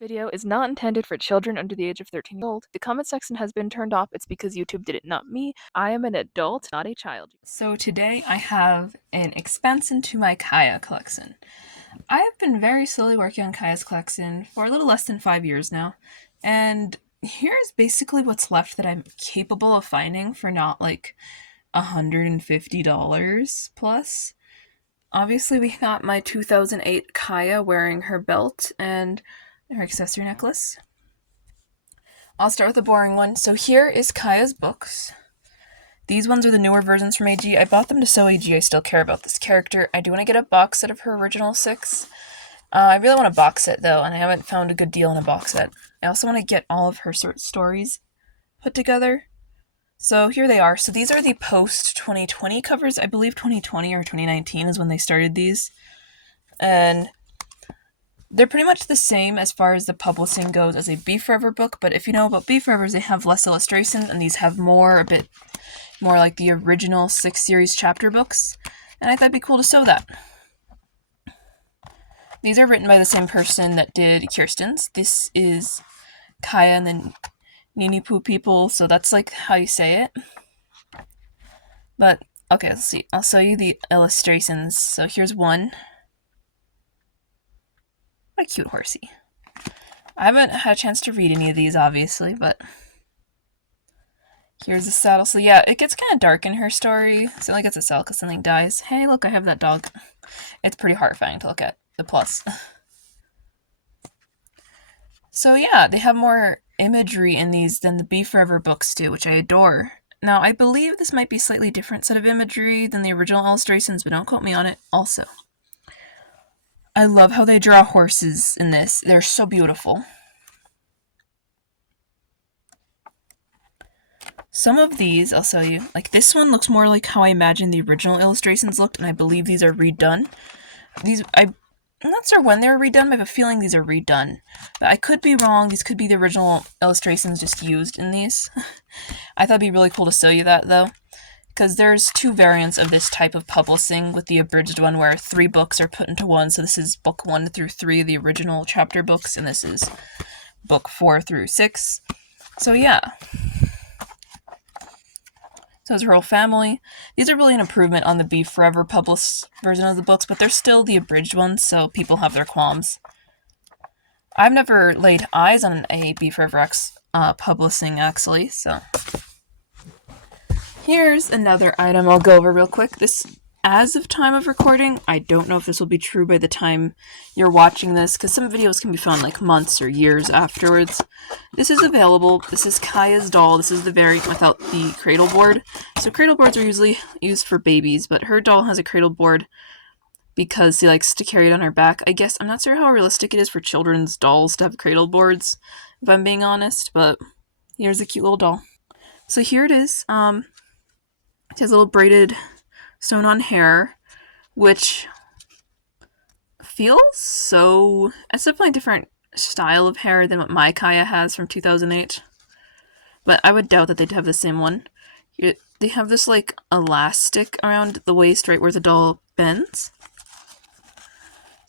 Video is not intended for children under the age of 13 years old. The comment section has been turned off. It's because YouTube did it, not me. I am an adult, not a child. So today I have an expansion to my Kaya collection. I have been very slowly working on Kaya's collection for a little less than 5 years now, and here's basically what's left that I'm capable of finding for not like $150 plus. Obviously we got my 2008 Kaya wearing her belt and her accessory necklace. I'll start with the boring one. So here is Kaya's books. These ones are the newer versions from AG. I bought them to sew AG. I still care about this character. I do want to get a box set of her original 6. I really want a box set though, and I haven't found a good deal on a box set. I also want to get all of her stories put together. So here they are. So these are the post-2020 covers. I believe 2020 or 2019 is when they started these. And they're pretty much the same as far as the publishing goes as a Be Forever book, but if you know about Be Forevers, they have less illustrations, and these have a bit more like the original 6 series chapter books, and I thought it'd be cool to sew that. These are written by the same person that did Kirsten's. This is Kaya and the Nini Poo people, so that's like how you say it. But, okay, let's see. I'll show you the illustrations. So here's one. What a cute horsey. I haven't had a chance to read any of these, obviously, but here's the saddle. So yeah, it gets kind of dark in her story. So it only gets a saddle because something dies. Hey, look, I have that dog. It's pretty horrifying to look at, the plus. So yeah, they have more imagery in these than the Be Forever books do, which I adore. Now, I believe this might be a slightly different set of imagery than the original illustrations, but don't quote me on it also. I love how they draw horses in this. They're so beautiful. Some of these, I'll show you. Like this one looks more like how I imagine the original illustrations looked, and I believe these are redone. I'm not sure when they were redone, but I have a feeling these are redone. But I could be wrong. These could be the original illustrations just used in these. I thought it'd be really cool to show you that, though. Because there's 2 variants of this type of publishing, with the abridged one where 3 books are put into one. So this is book 1 through 3, the original chapter books, and this is book 4 through 6. So yeah. So is her whole family. These are really an improvement on the Be Forever published version of the books, but they're still the abridged ones, so people have their qualms. I've never laid eyes on a Be Forever publishing, actually, so. Here's another item I'll go over real quick. This, as of time of recording, I don't know if this will be true by the time you're watching this, because some videos can be found like months or years afterwards. This is available. This is Kaya's doll. This is the variant without the cradle board. So cradle boards are usually used for babies, but her doll has a cradle board because she likes to carry it on her back. I guess I'm not sure how realistic it is for children's dolls to have cradle boards, if I'm being honest, but here's a cute little doll. So here it is. It has a little braided sewn-on hair, which feels so. It's definitely a different style of hair than what my Kaya has from 2008. But I would doubt that they'd have the same one. They have this like elastic around the waist, right where the doll bends.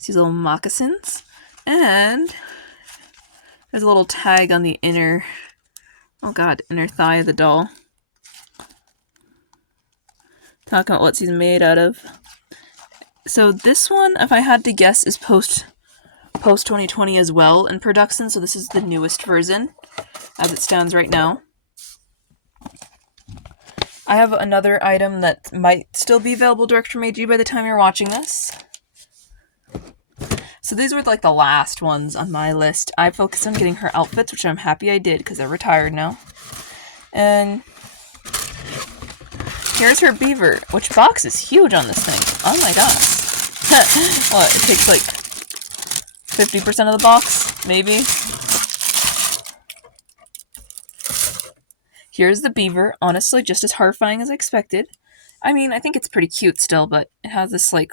These little moccasins, and there's a little tag on the inner thigh of the doll. Talking about what she's made out of. So this one, if I had to guess, is post 2020 as well in production. So this is the newest version as it stands right now. I have another item that might still be available direct from AG by the time you're watching this. So these were like the last ones on my list. I focused on getting her outfits, which I'm happy I did because they're retired now. And here's her beaver, which box is huge on this thing. Oh my gosh. Well, it takes like 50% of the box, maybe. Here's the beaver. Honestly, just as horrifying as I expected. I mean, I think it's pretty cute still, but it has this like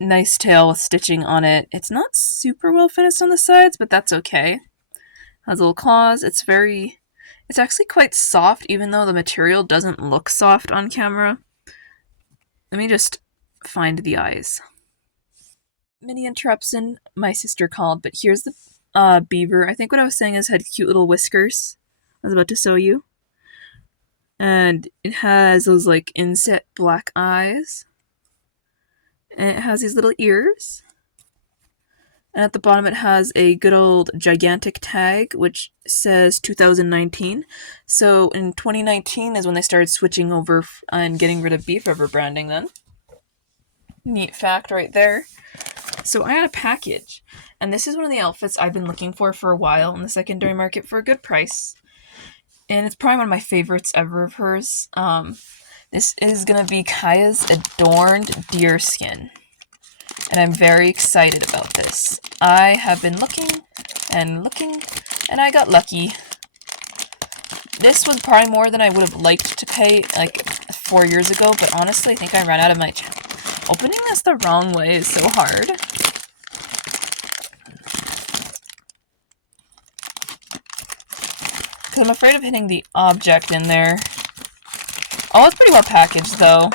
nice tail with stitching on it. It's not super well finished on the sides, but that's okay. It has little claws. It's actually quite soft, even though the material doesn't look soft on camera. Let me just find the eyes. Mini interruption, my sister called, but here's the beaver. I think what I was saying is had cute little whiskers. I was about to show you. And it has those like inset black eyes. And it has these little ears. And at the bottom it has a good old gigantic tag, which says 2019. So in 2019 is when they started switching over and getting rid of beef rubber branding then. Neat fact right there. So I had a package. And this is one of the outfits I've been looking for a while in the secondary market for a good price. And it's probably one of my favorites ever of hers. This is going to be Kaya's Adorned Deer Skin. And I'm very excited about this. I have been looking, and I got lucky. This was probably more than I would have liked to pay, like, 4 years ago, but honestly, I think I ran out of my... Opening this the wrong way is so hard. Because I'm afraid of hitting the object in there. Oh, it's pretty well packaged, though.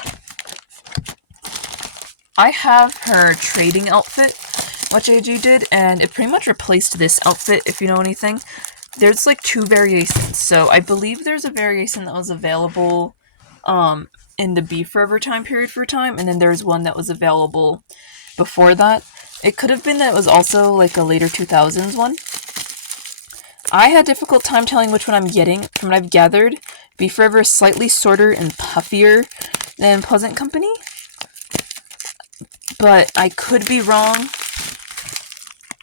I have her trading outfit, which AJ did, and it pretty much replaced this outfit, if you know anything. There's like 2 variations, so I believe there's a variation that was available in the beef forever time period for a time, and then there's one that was available before that. It could have been that it was also like a later 2000s one. I had a difficult time telling which one I'm getting. From what I've gathered, beef forever is slightly shorter and puffier than Pleasant Company. But I could be wrong.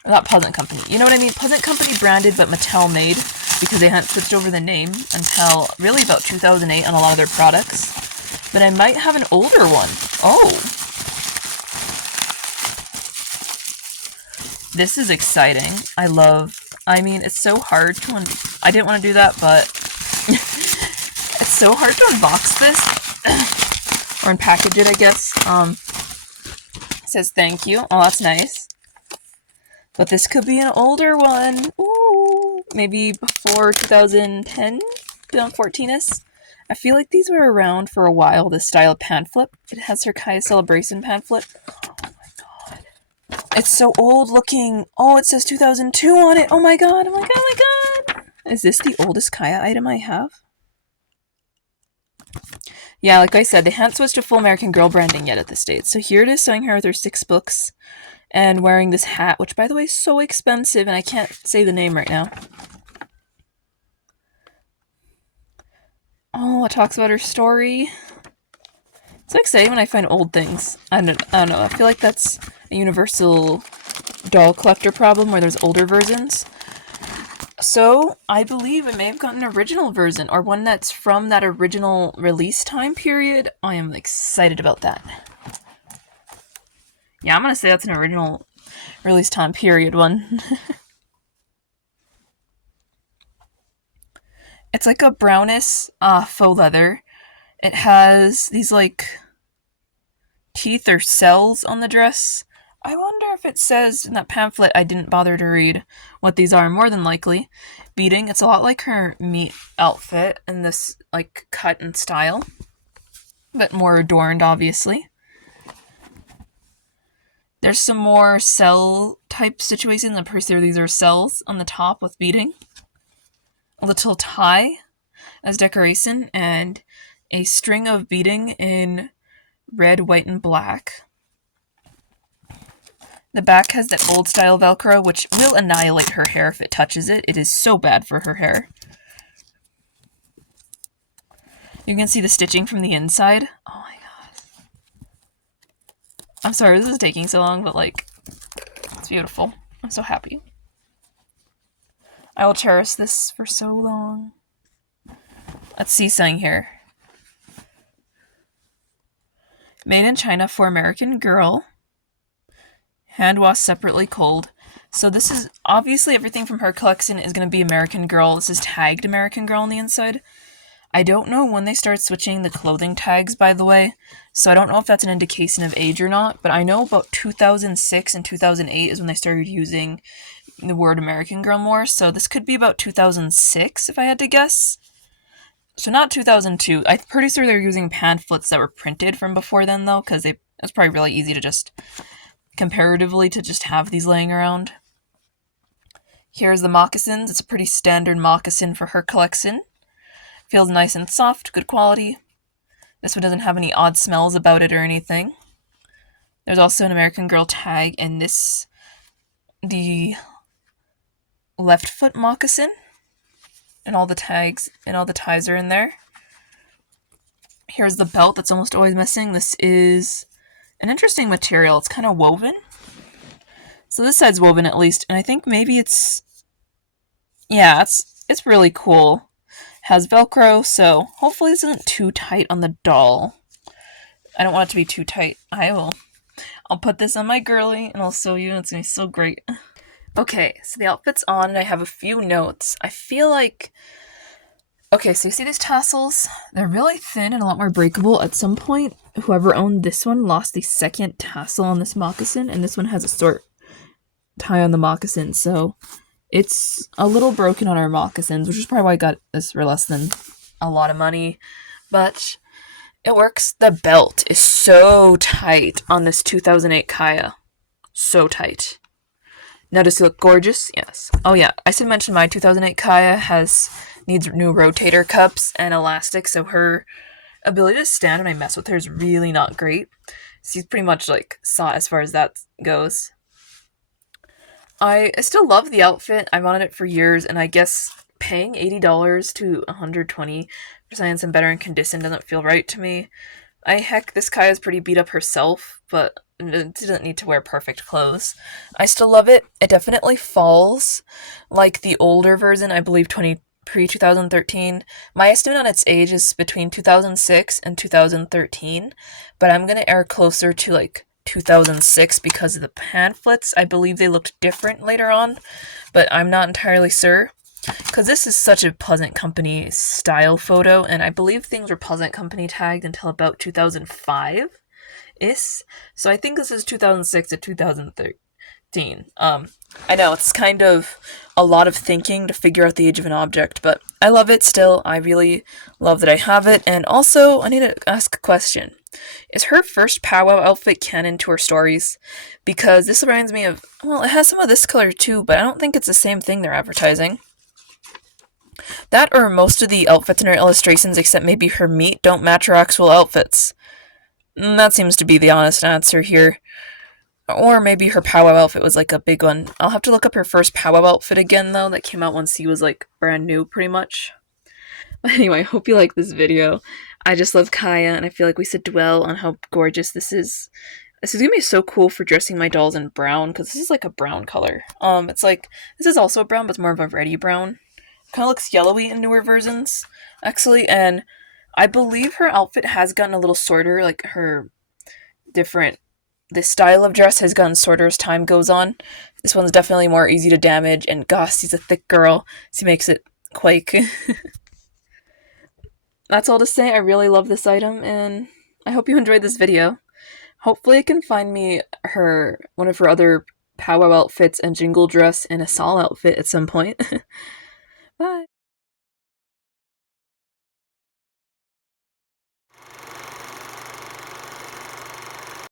Not Pleasant Company. You know what I mean? Pleasant Company branded, but Mattel made, because they hadn't switched over the name until really about 2008 on a lot of their products. But I might have an older one. Oh. This is exciting. I mean, it's so hard to... I didn't want to do that, but... it's so hard to unbox this. Or unpackage it, I guess. Says thank you. Oh, that's nice. But this could be an older one. Ooh, maybe before 2010, 2014-ish. I feel like these were around for a while, this style of pamphlet. It has her Kaya Celebration pamphlet. Oh my god. It's so old looking. Oh, it says 2002 on it. Oh my god, oh my god, oh my god. Is this the oldest Kaya item I have? Yeah, like I said, they hadn't switched to full American Girl branding yet at the States. So here it is showing her with her 6 books and wearing this hat, which by the way is so expensive and I can't say the name right now. Oh, it talks about her story. It's so exciting when I find old things. I don't know. I feel like that's a universal doll collector problem where there's older versions. So, I believe I may have gotten an original version, or one that's from that original release time period. I am excited about that. Yeah, I'm gonna say that's an original release time period one. It's like a brownish faux leather. It has these like teeth or cells on the dress. I wonder if it says in that pamphlet I didn't bother to read what these are. More than likely. Beading. It's a lot like her meat outfit in this like cut and style. But more adorned, obviously. There's some more cell type situations. I'm pretty sure these are cells on the top with beading. A little tie as decoration and a string of beading in red, white, and black. The back has that old style Velcro, which will annihilate her hair if it touches it. It is so bad for her hair. You can see the stitching from the inside. Oh my god. I'm sorry this is taking so long, but like, it's beautiful. I'm so happy. I will cherish this for so long. Let's see something here. Made in China for American Girl. Hand washed separately cold. So this is obviously everything from her collection is going to be American Girl. This is tagged American Girl on the inside. I don't know when they start switching the clothing tags, by the way. So I don't know if that's an indication of age or not. But I know about 2006 and 2008 is when they started using the word American Girl more. So this could be about 2006 if I had to guess. So not 2002. I'm pretty sure they're using pamphlets that were printed from before then though. Because it's probably really easy to just... comparatively to just have these laying around. Here's the moccasins. It's a pretty standard moccasin for her collection. Feels nice and soft, good quality. This one doesn't have any odd smells about it or anything. There's also an American Girl tag, and this, the left foot moccasin, and all the tags and all the ties are in there. Here's the belt that's almost always missing. This is an interesting material. It's kind of woven. So this side's woven at least, and I think maybe it's really cool. Has Velcro, so hopefully this isn't too tight on the doll. I don't want it to be too tight. I'll put this on my girly and I'll sew you, and it's gonna be so great. Okay, so the outfit's on, and I have a few notes. I feel like. Okay, so you see these tassels? They're really thin and a lot more breakable. At some point, whoever owned this one lost the second tassel on this moccasin, and this one has a short tie on the moccasin, so it's a little broken on our moccasins, which is probably why I got this for less than a lot of money. But it works. The belt is so tight on this 2008 Kaya. So tight. Now, does it look gorgeous? Yes. Oh yeah, I should mention my 2008 Kaya needs new rotator cups and elastic, so her ability to stand when I mess with her is really not great. She's pretty much like saw as far as that goes. I still love the outfit. I've wanted it for years, and I guess paying $80 to $120 for something better in condition doesn't feel right to me. Heck, this Kaya's pretty beat up herself, but it doesn't need to wear perfect clothes. I still love it. It definitely falls like the older version, I believe pre 2013. My estimate on its age is between 2006 and 2013, but I'm gonna err closer to like 2006 because of the pamphlets. I believe they looked different later on, but I'm not entirely sure. Because this is such a Pleasant Company style photo, and I believe things were Pleasant Company tagged until about 2005 is. So I think this is 2006 to 2013. I know it's kind of a lot of thinking to figure out the age of an object, but I love it still. I really love that I have it, and also I need to ask a question. Is her first powwow outfit canon to her stories? Because this reminds me of, well, it has some of this color too, but I don't think it's the same thing they're advertising. That or most of the outfits in her illustrations, except maybe her meat, don't match her actual outfits. That seems to be the honest answer here. Or maybe her powwow outfit was like a big one. I'll have to look up her first powwow outfit again, though, that came out when she was like brand new, pretty much. But anyway, I hope you like this video. I just love Kaya, and I feel like we should dwell on how gorgeous this is. This is gonna be so cool for dressing my dolls in brown, because this is like a brown color. It's like, this is also brown, but it's more of a reddy brown. Kind of looks yellowy in newer versions, actually, and I believe her outfit has gotten a little shorter, like her different, this style of dress has gotten shorter as time goes on. This one's definitely more easy to damage, and gosh, she's a thick girl. She makes it quake. That's all to say. I really love this item, and I hope you enjoyed this video. Hopefully I can find me one of her other powwow outfits and jingle dress and a Saul outfit at some point. Bye!